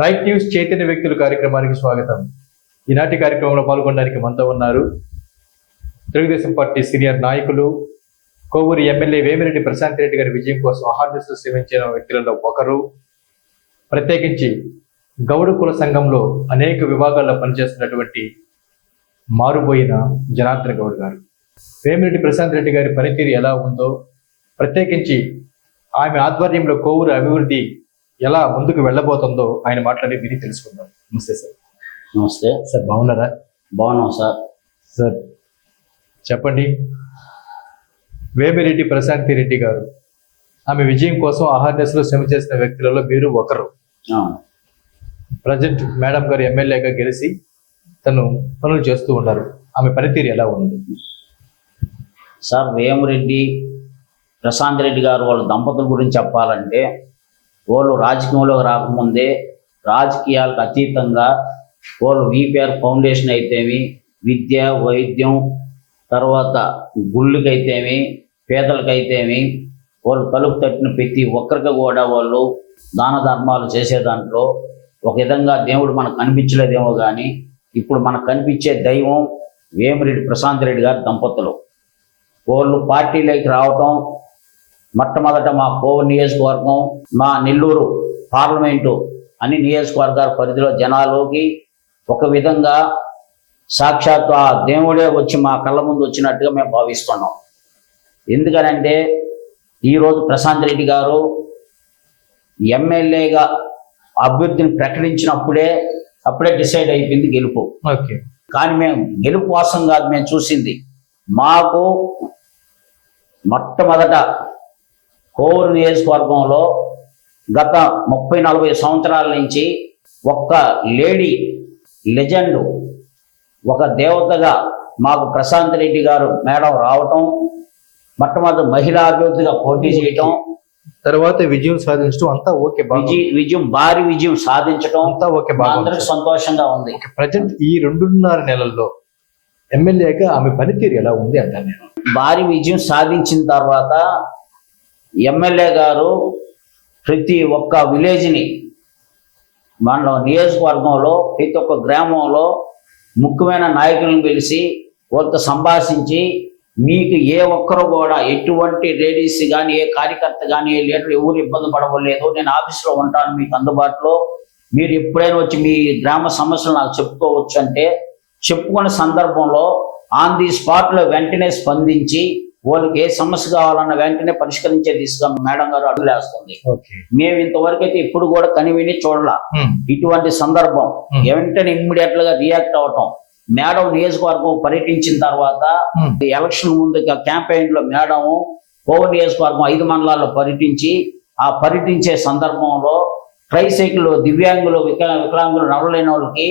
Right news Chaitanya వ్యక్తుల కార్యక్రమానికి స్వాగతం. ఈనాటి కార్యక్రమంలో పాల్గొనడానికి మనతో ఉన్నారు తెలుగుదేశం పార్టీ సీనియర్ నాయకులు కోవూరు ఎమ్మెల్యే వేమిరెడ్డి ప్రశాంత్ రెడ్డి గారి విజయం కోసం అహార్నిస్లు సేవించిన వ్యక్తులలో ఒకరు. ప్రత్యేకించి గౌడ కుల సంఘంలో అనేక విభాగాల్లో పనిచేస్తున్నటువంటి మారుబోయిన జనార్దన్ గౌడ్ గారు. వేమిరెడ్డి ప్రశాంత్ రెడ్డి గారి పనితీరు ఎలా ఉందో ప్రత్యేకించి ఆమె ఆధ్వర్యంలో కోవూరు అభివృద్ధి ఎలా ముందుకు వెళ్ళబోతుందో ఆయన మాట్లాడి విని తెలుసుకుందాం. నమస్తే సార్. నమస్తే. సార్ బాగున్నారా? బాగున్నాం సార్. సార్ చెప్పండి. వేమిరెడ్డి ప్రశాంతి రెడ్డి గారు ఆమె విజయం కోసం అహార్నెస్లో శ్రమ చేసిన వ్యక్తులలో మీరు ఒకరు. ప్రజెంట్ మేడం గారు ఎమ్మెల్యేగా గెలిచి తను పనులు చేస్తూ ఉన్నారు. ఆమె పనితీరు ఎలా ఉంది? సార్ వేమరెడ్డి ప్రశాంత్ రెడ్డి గారు వాళ్ళ దంపతుల గురించి చెప్పాలంటే వాళ్ళు రాజకీయంలోకి రాకముందే రాజకీయాలకు అతీతంగా వాళ్ళు విపిఆర్ ఫౌండేషన్ అయితేమి విద్య వైద్యం తర్వాత గుళ్ళకైతేమి పేదలకైతేమి వాళ్ళు తలుపు తట్టిన ప్రతి ఒక్కరికి కూడా వాళ్ళు దాన ధర్మాలు చేసే దాంట్లో ఒక విధంగా దేవుడు మనకు కనిపించలేదేమో కానీ ఇప్పుడు మనకు కనిపించే దైవం వేమిరెడ్డి ప్రశాంత్ రెడ్డి గారి దంపతులు. వాళ్ళు పార్టీలోకి రావటం మొట్టమొదట మా కోవూరు నియోజకవర్గం మా నెల్లూరు పార్లమెంటు అన్ని నియోజకవర్గాల పరిధిలో జనాలోకి ఒక విధంగా సాక్షాత్తు ఆ దేవుడే వచ్చి మా కళ్ళ ముందు వచ్చినట్టుగా మేము భావిస్తున్నాం. ఎందుకనంటే ఈరోజు ప్రశాంత్ రెడ్డి గారు ఎమ్మెల్యేగా అభ్యర్థిని ప్రకటించినప్పుడే అప్పుడే డిసైడ్ అయిపోయింది గెలుపు. ఓకే. కానీ మేము గెలుపు కోసం కాదు మేము చూసింది మాకు మొట్టమొదట కోవూరు నియోజకవర్గంలో గత ముప్పై నలభై సంవత్సరాల నుంచి ఒక్క లేడీ లెజెండ్ ఒక దేవతగా మాకు ప్రశాంత్ రెడ్డి గారు మేడం రావటం మొట్టమొదటి మహిళా అభ్యర్థిగా పోటీ చేయటం తర్వాత విజయం సాధించడం అంతా ఓకే విజయ భారీ విజయం సాధించటం అంతా ఓకే అందరికి సంతోషంగా ఉంది. ప్రజెంట్ ఈ రెండున్నర నెలల్లో ఎమ్మెల్యేగా ఆమె పనితీరు ఎలా ఉంది అంటాను నేను భారీ విజయం సాధించిన తర్వాత ఎమ్మెల్యే గారు ప్రతి ఒక్క విలేజ్ని మన నియోజకవర్గంలో ప్రతి ఒక్క గ్రామంలో ముఖ్యమైన నాయకులను పిలిచి వాళ్ళతో సంభాషించి మీకు ఏ ఒక్కరు కూడా ఎటువంటి లేడీస్ కానీ ఏ కార్యకర్త కానీ ఏ లీడర్ ఎవరు ఇబ్బంది పడవలేదు. నేను ఆఫీస్లో ఉంటాను మీకు అందుబాటులో. మీరు ఎప్పుడైనా వచ్చి మీ గ్రామ సమస్యలు నాకు చెప్పుకోవచ్చు అంటే చెప్పుకునే సందర్భంలో ఆన్ ది స్పాట్లో వెంటనే స్పందించి వాళ్ళకి ఏ సమస్య కావాలన్న వెంటనే పరిష్కరించే దిశగా మేడం గారు అడుగులేస్తుంది మేము ఇంతవరకు అయితే ఇప్పుడు కూడా కనివిని చూడాల. ఇటువంటి సందర్భం. వెంటనే ఇమ్మీడియట్గా రియాక్ట్ అవటం. మేడం నియోజకవర్గం పర్యటించిన తర్వాత ఎలక్షన్ ముందు క్యాంపెయిన్లో మేడం కోవూరు నియోజకవర్గం ఐదు మండలాల్లో పర్యటించి ఆ పర్యటించే సందర్భంలో ట్రైసైకిల్ దివ్యాంగులు వికలా వికలాంగులు నడలేని వాళ్ళకి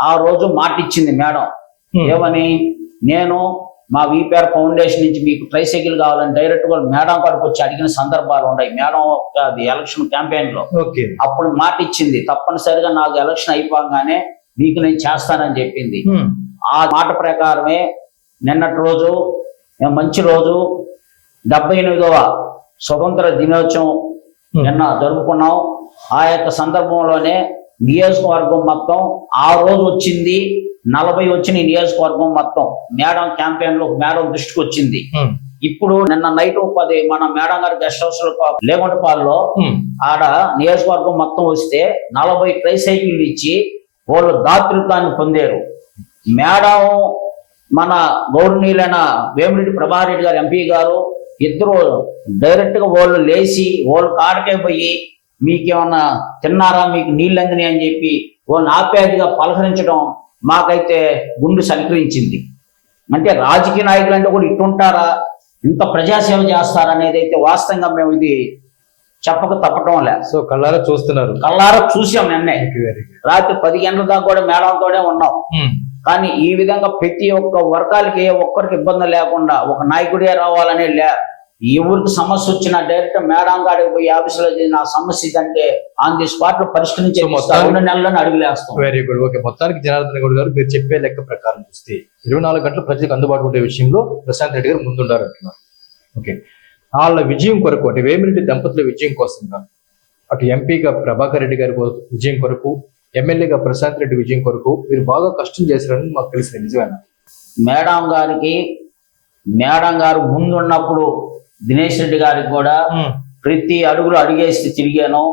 ఆ రోజు మాట ఇచ్చింది మేడం ఏమని? నేను మా విపిఆర్ ఫౌండేషన్ నుంచి మీకు ట్రైసైకిల్ కావాలని డైరెక్ట్గా మేడం కాడికి వచ్చి అడిగిన సందర్భాలు ఉన్నాయి. మేడం అది ఎలక్షన్ క్యాంపెయిన్లో ఓకే. అప్పుడు మాట ఇచ్చింది తప్పనిసరిగా నాకు ఎలక్షన్ అయిపోగానే మీకు నేను చేస్తానని చెప్పింది. ఆ మాట ప్రకారమే నిన్నటి రోజు మంచి రోజు డెబ్బై ఎనిమిదవ స్వతంత్ర దినోత్సవం నిన్న జరుపుకున్నాం. ఆ యొక్క సందర్భంలోనే నియోజకవర్గం మొత్తం ఆ రోజు వచ్చింది. నలభై వచ్చిన నియోజకవర్గం మొత్తం మేడం క్యాంపెయిన్లో మేడం దృష్టికి వచ్చింది ఇప్పుడు నిన్న నైట్ పది మన మేడం గారి గెస్ట్ హౌస్లో లేకుంటపాల్లో ఆడ నియోజకవర్గం మొత్తం వస్తే నలభై ట్రైసైకిల్ ఇచ్చి వాళ్ళు దాతృత్వాన్ని పొందారు. మేడం మన గౌరవనీయులైన వేమిరెడ్డి ప్రభాకర్ రెడ్డి గారు ఎంపీ గారు ఇద్దరు డైరెక్ట్గా వాళ్ళు లేచి వాళ్ళు కాడకే పోయి మీకేమన్నా తిన్నారా మీకు నీళ్ళు అందినాయి అని చెప్పి వాళ్ళని ఆప్యాయతగా పలకరించడం మాకైతే గుండు సలికరించింది అంటే రాజకీయ నాయకులు అంటే కూడా ఇట్టుంటారా? ఇంత ప్రజాసేవ చేస్తారా అనేది అయితే వాస్తవంగా మేము ఇది చెప్పక తప్పటం లే. సో కళ్ళారా చూస్తున్నారు. కళ్ళారా చూసాం నిన్నే. రాత్రి పది గంటల దాకా కూడా మేడంతోనే ఉన్నాం. కానీ ఈ విధంగా ప్రతి ఒక్క వర్గాలకి ఒక్కరికి ఇబ్బంది లేకుండా ఒక నాయకుడే రావాలనే లే ఎవరికి సమస్య వచ్చినా డైరెక్ట్ మేడం కాడికి పోయి ఆఫీసులో నా సమస్య ఇదంటే ఆన్ ది స్పాట్లో పరిష్కరించే రెండు నెలలను అడుగులేస్తాం. వెరీ గుడ్ ఓకే మొత్తానికి జనార్దన్ గౌడ్ గారు మీరు చెప్పే లెక్క ప్రకారం చూస్తే ఇరవై నాలుగు గంటలు ప్రజలకు అందుబాటులో ఉండే విషయంలో ప్రశాంత్ రెడ్డి గారు ముందుండారు అంటున్నారు. ఓకే వాళ్ళ విజయం కొరకు అంటే వేమిరెడ్డి దంపతుల విజయం కోసంగా అటు ఎంపీగా ప్రభాకర్ రెడ్డి గారి విజయం కొరకు ఎమ్మెల్యేగా ప్రశాంత్ రెడ్డి విజయం కొరకు మీరు బాగా కష్టం చేశారని మాకు తెలిసింది. నిజమేనా? మేడం గారికి మేడం గారు ముందున్నప్పుడు దినేష్ రెడ్డి గారికి కూడా ప్రతి అడుగులు అడిగేసి తిరిగాను.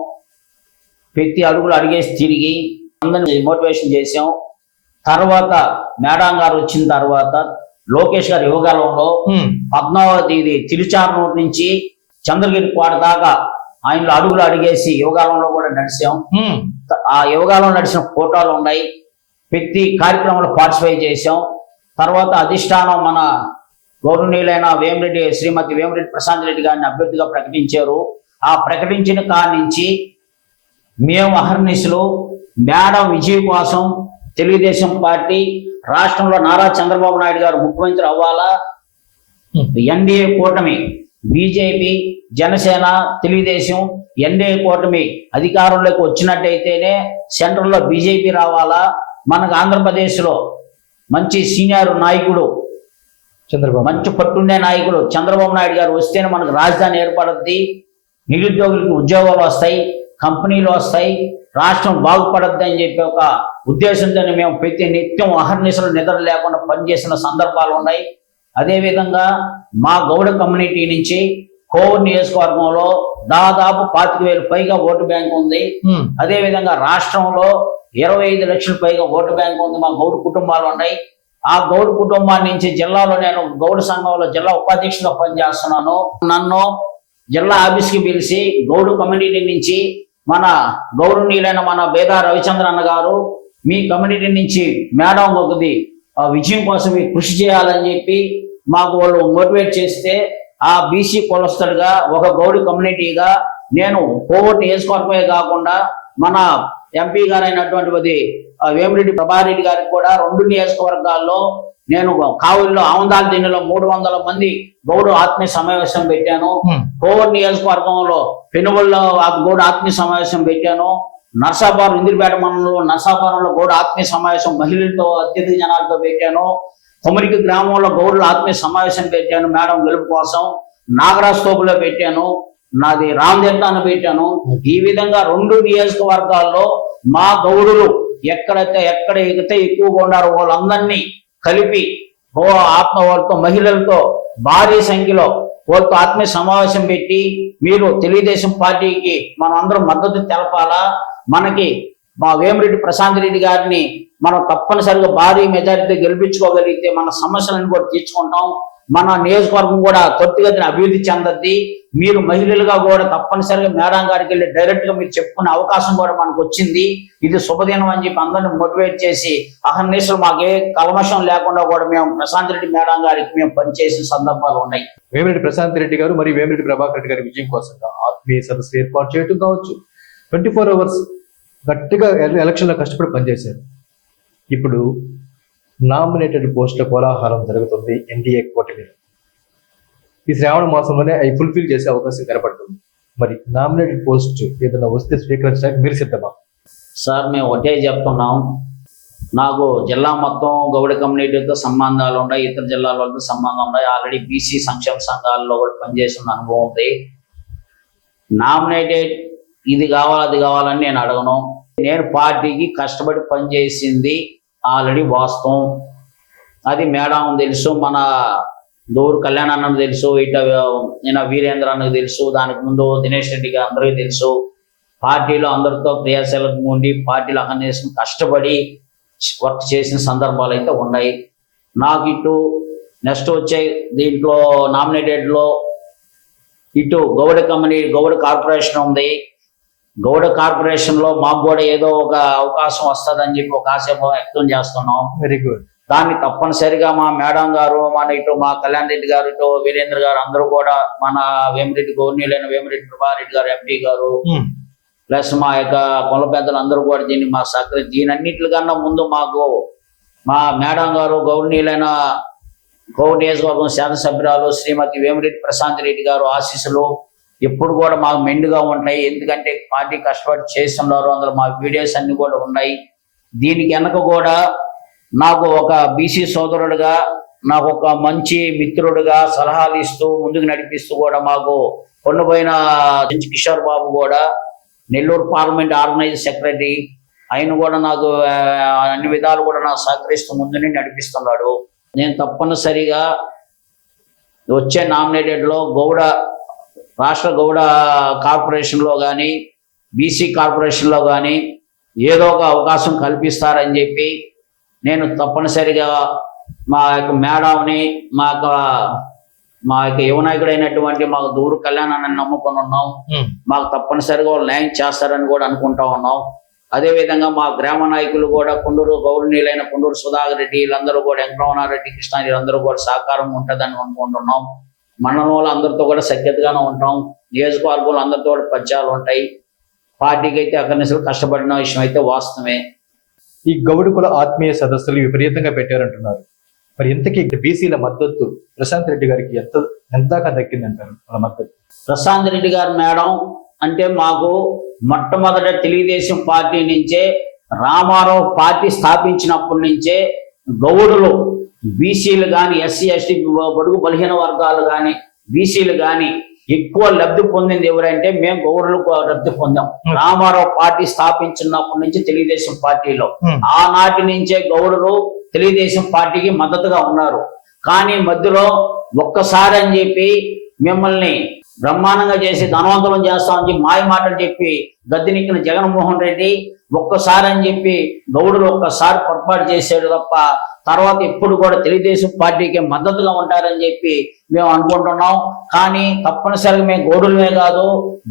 ప్రతి అడుగులు అడిగేసి తిరిగి అందరిని మోటివేషన్ చేసాం తర్వాత మేడం గారు వచ్చిన తర్వాత లోకేష్ గారి యువకాలంలో పద్మావతి తేదీ తిరుచారనూరు నుంచి చంద్రగిరి కోట దాకా ఆయనలో అడుగులు అడిగేసి యువకాలంలో కూడా నడిచాం. ఆ యోగాలో నడిచిన ఫోటోలు ఉన్నాయి. ప్రతి కార్యక్రమంలో పార్టిసిపేట్ చేశాం. తర్వాత అధిష్టానం మన గౌరవనీయులైన వేమిరెడ్డి శ్రీమతి వేమిరెడ్డి ప్రశాంత్ రెడ్డి గారిని అభ్యర్థిగా ప్రకటించారు. ఆ ప్రకటించిన కాడి నుంచి మేము అహర్నిశలు మేడం విజయ్ కోసం తెలుగుదేశం పార్టీ రాష్ట్రంలో నారా చంద్రబాబు నాయుడు గారు ముఖ్యమంత్రి అవ్వాలా? ఎన్డీఏ కూటమి బీజేపీ జనసేన తెలుగుదేశం ఎన్డీఏ కూటమి అధికారంలోకి వచ్చినట్టయితేనే సెంట్రల్లో బీజేపీ రావాలా? మనకు ఆంధ్రప్రదేశ్లో మంచి సీనియర్ నాయకుడు చంద్రబాబు మంచి పట్టుండే నాయకుడు చంద్రబాబు నాయుడు గారు వస్తేనే మనకు రాజధాని ఏర్పడుద్ది. నిరుద్యోగులకు ఉద్యోగాలు వస్తాయి కంపెనీలు వస్తాయి రాష్ట్రం బాగుపడద్ది అని చెప్పి ఒక ఉద్దేశంతో మేము ప్రతి నిత్యం అహర్నిశలు నిద్ర లేకుండా పనిచేసిన సందర్భాలు ఉన్నాయి. అదేవిధంగా మా గౌడ కమ్యూనిటీ నుంచి కోవూరు నియోజకవర్గంలో దాదాపు పాతిక వేలు పైగా ఓటు బ్యాంక్ ఉంది. అదేవిధంగా రాష్ట్రంలో ఇరవై ఐదు లక్షల పైగా ఓటు బ్యాంక్ ఉంది మా గౌడు కుటుంబాలు ఉన్నాయి. ఆ గౌడు కుటుంబాన్ని నుంచి జిల్లాలో నేను గౌడ్ సంఘంలో జిల్లా ఉపాధ్యక్షుడిగా పనిచేస్తున్నాను. నన్ను జిల్లా ఆఫీస్కి పిలిచి గౌడు కమ్యూనిటీ నుంచి మన గౌరవనీయులైన మన బేద రవిచంద్ర అన్న గారు మీ కమ్యూనిటీ నుంచి మేడం ఒకది ఆ విజయం కోసం మీరు కృషి చేయాలని చెప్పి మాకు వాళ్ళు మోటివేట్ చేస్తే ఆ బీసీ కులస్తుడిగా ఒక గౌడి కమ్యూనిటీగా నేను కోవూరు నియోజకవర్గమే కాకుండా మన ఎంపీ గారైనటువంటి వేమిరెడ్డి ప్రభారెడ్డి గారికి కూడా రెండు నియోజకవర్గాల్లో నేను కావుల్లో ఆవందాల దిన్నెలో మూడు వందల మంది గౌడు ఆత్మీయ సమావేశం పెట్టాను. కోవూరు నియోజకవర్గంలో పెనుగొల్లో గౌడ ఆత్మీయ సమావేశం పెట్టాను. నర్సాపురం ఇందిరిపేట మండలంలో నర్సాపురంలో గౌడ ఆత్మీయ సమావేశం మహిళలతో అత్యధిక జనాలతో పెట్టాను. కొమరికి గ్రామంలో గౌడుల ఆత్మీయ సమావేశం పెట్టాను మేడం గెలుపు కోసం. నాగరాజ్ తోపులో పెట్టాను. నాది రామదీర్థాన్ని పెట్టాను. ఈ విధంగా రెండు నియోజకవర్గాల్లో మా గౌడులు ఎక్కడైతే ఎక్కడ ఎగితే ఎక్కువగా ఉన్నారో వాళ్ళందరినీ కలిపి ఓ ఆత్మ వాళ్ళతో మహిళలతో భారీ సంఖ్యలో వాళ్ళతో ఆత్మీయ సమావేశం పెట్టి మీరు తెలుగుదేశం పార్టీకి మనం అందరం మద్దతు తెలపాలా? మనకి మా వేమిరెడ్డి ప్రశాంత్ రెడ్డి గారిని మనం తప్పనిసరిగా భారీ మెజారిటీ గెలిపించుకోగలిగితే మన సమస్యలను కూడా తీర్చుకుంటాం. మన నియోజకవర్గం కూడా త్వరితగతిన అభివృద్ధి చెందద్ది. మీరు మహిళలుగా కూడా తప్పనిసరిగా మేడం గారికి వెళ్ళి డైరెక్ట్గా మీరు చెప్పుకునే అవకాశం కూడా మనకు వచ్చింది. ఇది శుభదినం అని చెప్పి అందరిని మోటివేట్ చేసి అహర్నిశలు మాకే కల్మషం లేకుండా కూడా మేము ప్రశాంత్ రెడ్డి మేడం గారికి మేము పనిచేసిన సందర్భాలు ఉన్నాయి. వేమిరెడ్డి ప్రశాంత్ రెడ్డి గారు మరియు వేమిరెడ్డి ప్రభాకర్ రెడ్డి గారి విజయం కోసం ఆత్మీయ సదస్సు ఏర్పాటు చేయటం కావచ్చు. ట్వంటీ ఫోర్ అవర్స్ గట్టిగా ఎలక్షన్లో కష్టపడి పనిచేశారు. ఇప్పుడు నామినేటెడ్ పోస్టుల కోలాహలం జరుగుతుంది ఎన్డీఏ కూటమి. ఈ శ్రావణ మాసంలోనే అవి ఫుల్ఫిల్ చేసే అవకాశం కనపడుతుంది. మరి నామినేటెడ్ పోస్ట్ ఏదైనా వస్తే స్వీకరించడానికి మీరు సిద్ధమా? సార్ మేము ఒకటే చెప్తున్నాం. నాకు జిల్లా మొత్తం గౌడ కమ్యూనిటీతో సంబంధాలు ఉన్నాయి ఇతర జిల్లాల వాళ్ళతో సంబంధం ఉన్నాయి. ఆల్రెడీ బీసీ సంక్షేమ సంఘాల్లో కూడా పనిచేసిన అనుభవం ఉంది. నామినేటెడ్ ఇది కావాలి అది కావాలని నేను అడగను. నేను పార్టీకి కష్టపడి పనిచేసింది ఆల్రెడీ వాస్తవం. అది మేడం తెలుసు మన దూరు కళ్యాణ్ అన్నకు తెలుసు ఇట ఈయన వీరేంద్ర అన్నకు తెలుసు దానికి ముందు దినేష్ రెడ్డి గారు అందరికీ తెలుసు. పార్టీలో అందరితో క్రియాశీలకంగా ఉండి పార్టీలో అహర్నిశం కష్టపడి వర్క్ చేసిన సందర్భాలు అయితే ఉన్నాయి. నాకు ఇటు నెక్స్ట్ వచ్చే దీంట్లో నామినేటెడ్లో ఇటు గౌడ కంపెనీ గౌడ కార్పొరేషన్ ఉంది. గౌడ కార్పొరేషన్లో మాకు కూడా ఏదో ఒక అవకాశం వస్తుందని చెప్పి ఒక ఆశయం వ్యక్తం చేస్తున్నాం. వెరీ గుడ్ దాన్ని తప్పనిసరిగా మా మేడం గారు మన ఇటు మా కళ్యాణ్ రెడ్డి గారు ఇటు వీరేంద్ర గారు అందరూ కూడా మన వేమిరెడ్డి గౌర్నీలైన వేమిరెడ్డి ప్రభారెడ్డి గారు ఎంపీ గారు ప్లస్ మా యొక్క కుల పెద్దలు అందరూ కూడా దీన్ని మా సహకరి దీని అన్నిటికన్నా ముందు మాకు మా మేడం గారు గౌరవనీయులైన గౌరవ నియోజకవర్గం శాసనసభ్యురాలు శ్రీమతి వేమిరెడ్డి ప్రశాంత్ రెడ్డి గారు ఆశీస్సులు ఎప్పుడు కూడా మాకు మెండుగా ఉంటాయి. ఎందుకంటే పార్టీ కష్టపడి చేస్తున్నారు అందులో మా వీడియోస్ అన్ని కూడా ఉన్నాయి. దీనికి వెనక కూడా నాకు ఒక బీసీ సోదరుడుగా నాకు ఒక మంచి మిత్రుడుగా సలహాలు ఇస్తూ ముందుకు నడిపిస్తూ కూడా మాకు కొండపోయిన కిషోర్ బాబు కూడా నెల్లూరు పార్లమెంట్ ఆర్గనైజ్ సెక్రటరీ ఆయన కూడా నాకు అన్ని విధాలు కూడా నాకు సహకరిస్తూ ముందుని నడిపిస్తున్నాడు. నేను తప్పనిసరిగా వచ్చే నామినేటెడ్లో గౌడ రాష్ట్ర గౌడ కార్పొరేషన్లో కానీ బీసీ కార్పొరేషన్లో కానీ ఏదో ఒక అవకాశం కల్పిస్తారని చెప్పి నేను తప్పనిసరిగా మా యొక్క మేడంని మా యొక్క మా యొక్క యువనాయకుడైనటువంటి మాకు దూరు కళ్యాణాన్ని నమ్ముకొని ఉన్నాం. మాకు తప్పనిసరిగా వాళ్ళు న్యాయం చేస్తారని కూడా అనుకుంటా ఉన్నాం. అదేవిధంగా మా గ్రామ నాయకులు కూడా కుండూరు గౌరవనీయులైన కుండూరు సుధాకర్ రెడ్డి వీళ్ళందరూ కూడా వెంకటరమణారెడ్డి కృష్ణ వీళ్ళందరూ కూడా సహకారం ఉంటుందని అనుకుంటున్నాం. మండలంలో అందరితో కూడా సఖ్యతగానే ఉంటాం. నియోజకవర్గంలో అందరితో కూడా పరిచయాలు ఉంటాయి. పార్టీకి అయితే అక్కడ కష్టపడిన విషయం అయితే వాస్తవమే. ఈ గౌడు కుల ఆత్మీయ సదస్సులు విపరీతంగా పెట్టారంటున్నారు. మరి ఇంతకీ బీసీల మద్దతు ప్రశాంత్ రెడ్డి గారికి ఎంత ఎంతగా దక్కిందంటారు వాళ్ళ మద్దతు? ప్రశాంత్ రెడ్డి గారు మేడం అంటే మాకు మొట్టమొదట తెలుగుదేశం పార్టీ నుంచే రామారావు పార్టీ స్థాపించినప్పటి నుంచే గౌడులు బీసీలు కానీ ఎస్సీ ఎస్టీ బడుగు బలహీన వర్గాలు కానీ బీసీలు కానీ ఎక్కువ లబ్ధి పొందింది ఎవరంటే మేము గౌడులు లబ్ధి పొందాం. రామారావు పార్టీ స్థాపించినప్పటి నుంచి తెలుగుదేశం పార్టీలో. ఆనాటి నుంచే గౌడులు తెలుగుదేశం పార్టీకి మద్దతుగా ఉన్నారు కానీ మధ్యలో ఒక్కసారి అని చెప్పి మిమ్మల్ని బ్రహ్మాండంగా చేసి ధనవంతులం చేస్తామని చెప్పి మాయ మాటలు చెప్పి గద్దెనెక్కిన జగన్మోహన్ రెడ్డి ఒక్కసారి అని చెప్పి గౌడులు ఒక్కసారి పొరపాటు చేశాడు తప్ప తర్వాత ఎప్పుడు కూడా తెలుగుదేశం పార్టీకి మద్దతుగా ఉంటారని చెప్పి మేము అనుకుంటున్నాం. కానీ తప్పనిసరిగా మేము గోడులమే కాదు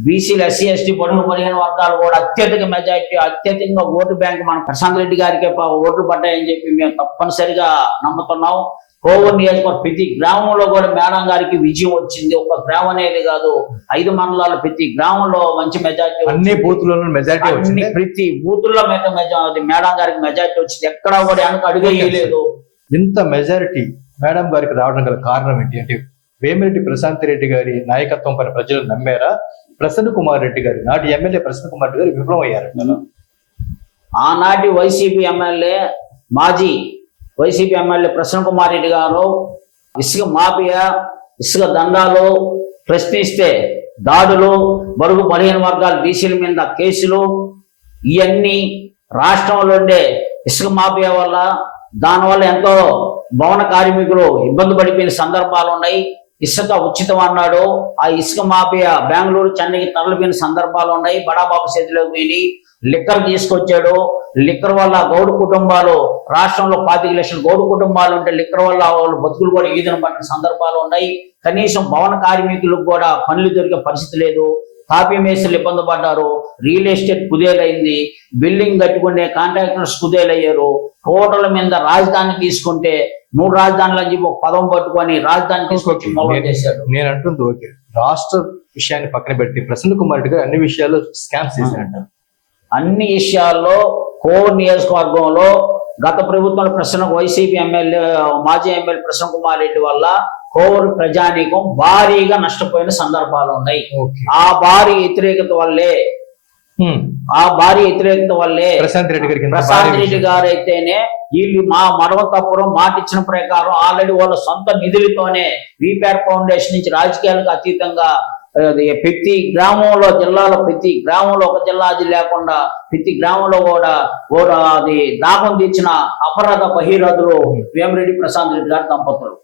బీసీలు ఎస్సీ ఎస్టీ పొడుగు పదిహేను వర్గాలు కూడా అత్యధిక మెజారిటీ అత్యధికంగా ఓటు బ్యాంక్ మన ప్రశాంత్ రెడ్డి గారికి ఓట్లు పడ్డాయని చెప్పి మేము తప్పనిసరిగా నమ్ముతున్నాం. కోవూరు నియోజకవర్గం ప్రతి గ్రామంలో కూడా మేడం గారికి విజయం వచ్చింది. ఒక గ్రామం అనేది కాదు ఐదు మండలాలు ప్రతి గ్రామంలో మంచి మెజారిటీ అన్ని బూత్లలో మెజారిటీ అన్ని వచ్చింది? ప్రతి బూతుల్లో మెజ మెజారిటీ మేడం గారికి మెజారిటీ వచ్చింది. ఎక్కడా కూడా వెనక అడుగేయలేదు ఇంత మెజారిటీ మేడం గారికి రావడం గల కారణం ఏంటి అంటే వేమిరెడ్డి ప్రశాంత్ రెడ్డి గారి నాయకత్వం పైన ప్రజలు నమ్మారా? ప్రసన్న కుమార్ రెడ్డి గారి నాటి ఎమ్మెల్యే ప్రసన్న కుమార్ రెడ్డి గారు విఫలం అయ్యారంటారు ఆనాటి వైసీపీ ఎమ్మెల్యే మాజీ వైసీపీ ఎమ్మెల్యే ప్రసన్న కుమార్ రెడ్డి గారు ఇసుక మాఫియా ఇసుక దండాలు ప్రశ్నిస్తే దాడులు బరుగు బలహీన వర్గాల బీసీల మీద కేసులు ఇవన్నీ రాష్ట్రంలో ఉండే ఇసుక మాఫియా వల్ల దానివల్ల ఎంతో భవన కార్మికులు ఇబ్బంది పడిపోయిన సందర్భాలు ఉన్నాయి. ఇసుక ఉచితం అన్నాడు. ఆ ఇసుక మాఫియా బెంగళూరు చెన్నైకి తరలిపోయిన సందర్భాలు ఉన్నాయి. బడాబాబు చేతిలోకి పోయి లిక్కర్ తీసుకొచ్చాడు. లిక్కర్ వల్ల గౌడు కుటుంబాలు రాష్ట్రంలో పాతిక లక్షల గౌడు కుటుంబాలు ఉంటే లిక్కర్ వల్ల వాళ్ళు బతుకులు కూడా ఈదిన పట్టిన సందర్భాలు ఉన్నాయి. కనీసం భవన కార్మికులకు కూడా పనులు దొరికే పరిస్థితి లేదు. కాపీ మేస్త్రులు ఇబ్బంది పడ్డారు. రియల్ ఎస్టేట్ కుదేలైంది. బిల్డింగ్ కట్టుకునే కాంట్రాక్టర్స్ కుదేలయ్యారు. హోటల్ మీద రాజధాని తీసుకుంటే మూడు రాజధానులు అని చెప్పి ఒక పదం పట్టుకొని రాజధాని తీసుకొచ్చి మొదలు చేశాడు. నేను అంటుంది ఓకే. రాష్ట్ర విషయాన్ని పక్కన పెట్టి ప్రసన్న కుమార్ రెడ్డి గారు అన్ని విషయాల్లో స్కామ్స్ చేశారంటారు అన్ని విషయాల్లో కోర్ నియోజకవర్గంలో గత ప్రభుత్వంలో ప్రసన్న వైసీపీ ఎమ్మెల్యే మాజీ ఎమ్మెల్యే ప్రసన్న కుమార్ రెడ్డి వల్ల కోవూరు ప్రజానీకం భారీగా నష్టపోయిన సందర్భాలు ఉన్నాయి. ఆ భారీ వ్యతిరేకత వల్లే ఆ భారీ వ్యతిరేకత వల్లే ప్రశాంత్ రెడ్డి గారికి ప్రశాంత్ రెడ్డి. గారు అయితేనే వీళ్ళు మా మడవతపురం మాట ఇచ్చిన ప్రకారం ఆల్రెడీ వాళ్ళ సొంత నిధులతోనే వీపీఆర్ ఫౌండేషన్ నుంచి రాజకీయాలకు అతీతంగా ప్రతి గ్రామంలో జిల్లాలో ప్రతి గ్రామంలో ఒక జిల్లా అది లేకుండా ప్రతి గ్రామంలో కూడా కూడా అది దాపం తీర్చిన అపరాధ బహిరాధులు వేమిరెడ్డి ప్రశాంత్ రెడ్డి గారి దంపతులు.